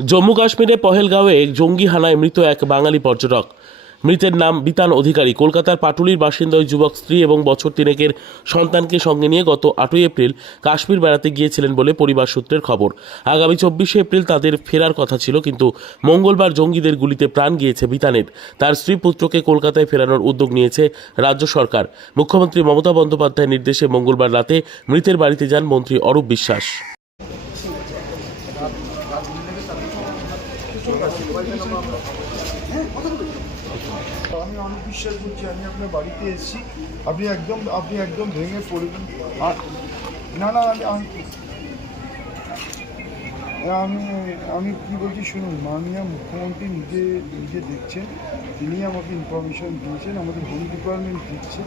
জম্মু কাশ্মীরে পহেলগাঁওয়ে জঙ্গি হানায় মৃত এক বাঙালি পর্যটক। মৃতের নাম বিতান অধিকারী। কলকাতার পাটুলির বাসিন্দা ওই যুবক স্ত্রী এবং বছর তিনেকের সন্তানকে সঙ্গে নিয়ে গত আটই এপ্রিল কাশ্মীর বেড়াতে গিয়েছিলেন বলে পরিবার সূত্রের খবর। আগামী চব্বিশে এপ্রিল তাদের ফেরার কথা ছিল, কিন্তু মঙ্গলবার জঙ্গিদের গুলিতে প্রাণ গিয়েছে বিতানের। তার স্ত্রী পুত্রকে কলকাতায় ফেরানোর উদ্যোগ নিয়েছে রাজ্য সরকার। মুখ্যমন্ত্রী মমতা বন্দ্যোপাধ্যায়ের নির্দেশে মঙ্গলবার রাতে মৃতের বাড়িতে যান মন্ত্রী অরূপ বিশ্বাস। আমি অনেক বিশ্বাস করছি, আমি আপনার বাড়িতে এসেছি। আপনি একদম আপনি একদম ভেঙে পড়বেন। আর না না আমি আমি আমি আমি কী বলছি শুনুন, মাননীয় মুখ্যমন্ত্রী নিজে নিজে দেখছেন তিনি আমাকে ইনফরমেশন দিয়েছেন, আমাদের হোম ডিপার্টমেন্ট দিচ্ছে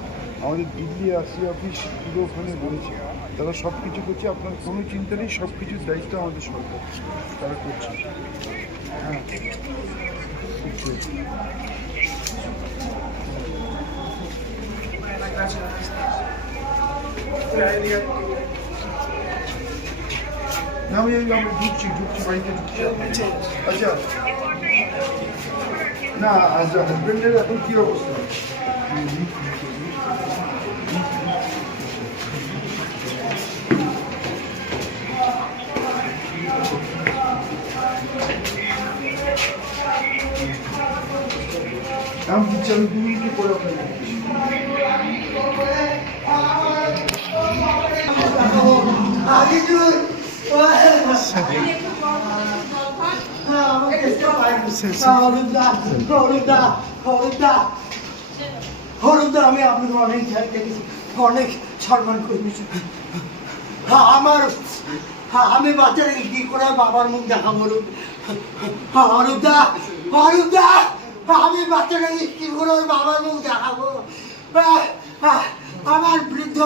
আমাদের দিল্লি আসি অফিস পুরো ওখানে রয়েছে তারা সব কিছু করছে, আপনার কোনো চিন্তা নেই সব কিছুর দায়িত্ব আমাদের সরকার, তারা করছে হ্যাঁ। না আমি আমি ঢুকছি ঢুকছি বাড়িতে ঢুকছি আচ্ছা না আচ্ছা হাজবেন্ডের এখন কি অবস্থা আমি দিচ্ছি আমি দু মিনিটে পরে আপনাকে দিচ্ছি। আমি আপনাকে অনেক জায়গায় দেখেছি অনেক সম্মান করেছি আমার আমি বাচ্চাটাকে কি করে বাবার মুখ দেখা বলুন হলুদা আমি বাচ্চাটাকে কি করে বাবার মুখ দেখাবো আমার বৃদ্ধ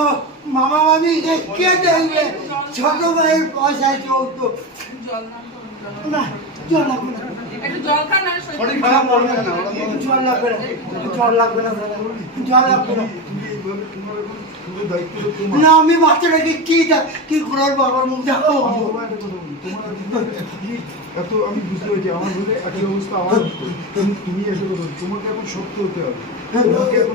মামা মামিকে কে দেখবে? ছোট ভাইয়ের পয়সায় চলতো না জল লাগবে না। জল খান না জল লাগবে না জল লাগবে না। জল লাগবে না। না আমি বাচ্চাটাকে কি কি বাবার মুখ দেখাবো বলি, এত আমি বুঝতে পারছি আমার হলে একই অবস্থা আমার তুমি তুমি কথা বলি, তোমাকে এখন শক্ত হতে হবে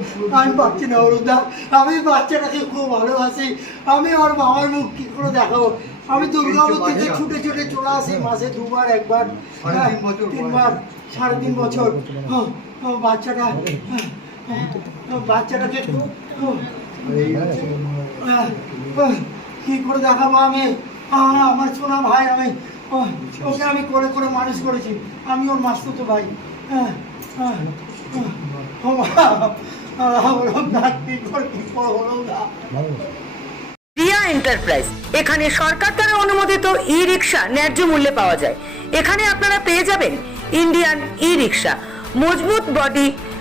পুরো আমি পাচ্ছি না অরুদা আমি বাচ্চাটাকে খুব ভালোবাসি আমি ওর বাবার মুখ কি করে দেখাবো? আমি দুর্গাপুর থেকে ছুটে ছুটে চলে আসি মাসে দুবার একবার। তিনবার সাড়ে তিন বছর। হ্যাঁ, হ্যাঁ, বাচ্চাটা হ্যাঁ, হ্যাঁ, বাচ্চাটাকে হ্যাঁ, এই আহ, আহ, কি করে দেখাবো আমি? আমার সোনা ভাই আমি ওকে আমি করে করে মানুষ করেছি। আমি ওর মাস্তুতো ভাই। হ্যাঁ, হ্যাঁ, হ্যাঁ, রিয়া এন্টারপ্রাইজ এখানে সরকার দ্বারা অনুমোদিত ই রিক্সা ন্যায্য মূল্যে পাওয়া যায়। এখানে আপনারা পেয়ে যাবেন ইন্ডিয়ান ই রিক্সা মজবুত বডি